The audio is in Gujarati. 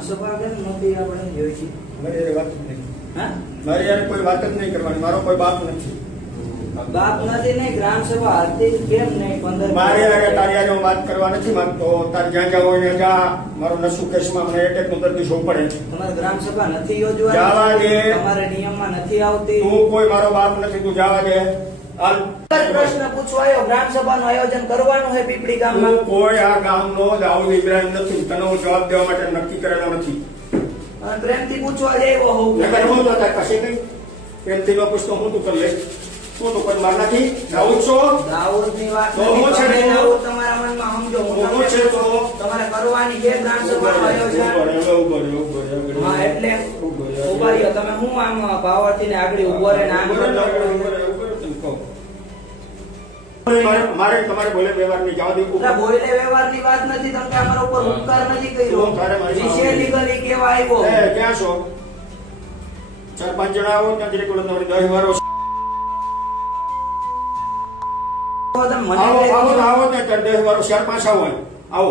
ગ્રામસભા કેમ નહોતી આપણે જોઈ? મારી યાર વાત જ નહીં. હા, મારી યાર કોઈ વાત જ નહીં કરવાની. મારો કોઈ બાપ નથી. બાપ નથી નહીં, ગ્રામસભા હતી કેમ નહીં? 15 મારી યાર તારી યાર હું વાત કરવા નથી માંગતો. તાર જ્યાં જાવ હોય ત્યાં જા. મારો નસુ કેસમાં મને એટેકનો દર્દી જોવું પડે. તમારે ગ્રામસભા નથી યોજવાની, જવા દે. તમારે નિયમમાં નથી આવતી. તું કોઈ મારો બાપ નથી. તું જવા દે. હાલ. પ્રશ્ન પૂછવા આવ્યો, ગ્રામસભાનું આયોજન કરવાનું છે પીપળી ગામમાં. તું કોઈ આ ગામનો દાઉદ ઇબ્રાહિમ નથી. તને હું જવાબ દેવા માટે નક્કી કરેલો નથી. અને પ્રેમથી પૂછવા આવ્યો હોઉં. નકર હું તો તારી પાસે નહીં. પ્રેમથી ન પૂછતો હું તું કરી લે. તું તો કોઈ માર નથી. દાઉદ છો? દાઉદની વાત તો હું છે નથી. તો? દાઉદ તમારા મનમાં સમજો. હું હું તમને છે તો? તમારે કરવાની છે ગ્રામસભાનું આયોજન. હા, એટલે ઉભા રહ્યો. તમે હું આમ ભાવર્થીને આગળ ઉભો રહીને આમ કરો? મારે તમારે બોલે વ્યવહારની જવા દે. એટલે બોલે વ્યવહારની વાત નથી. તમે અમારા ઉપર ઉપકાર નથી કર્યો. તું તારે મારી વિશે લીગલી કેવા આવ્યો. એ ક્યાં છો? 4-5 જણા આવો ત્યાં જરીક ઓલો તમારી 10 વારો તો તમે મને આવો કઈ આવો કહો. આવો ત્યાં 10 વારો 4-5 આવો.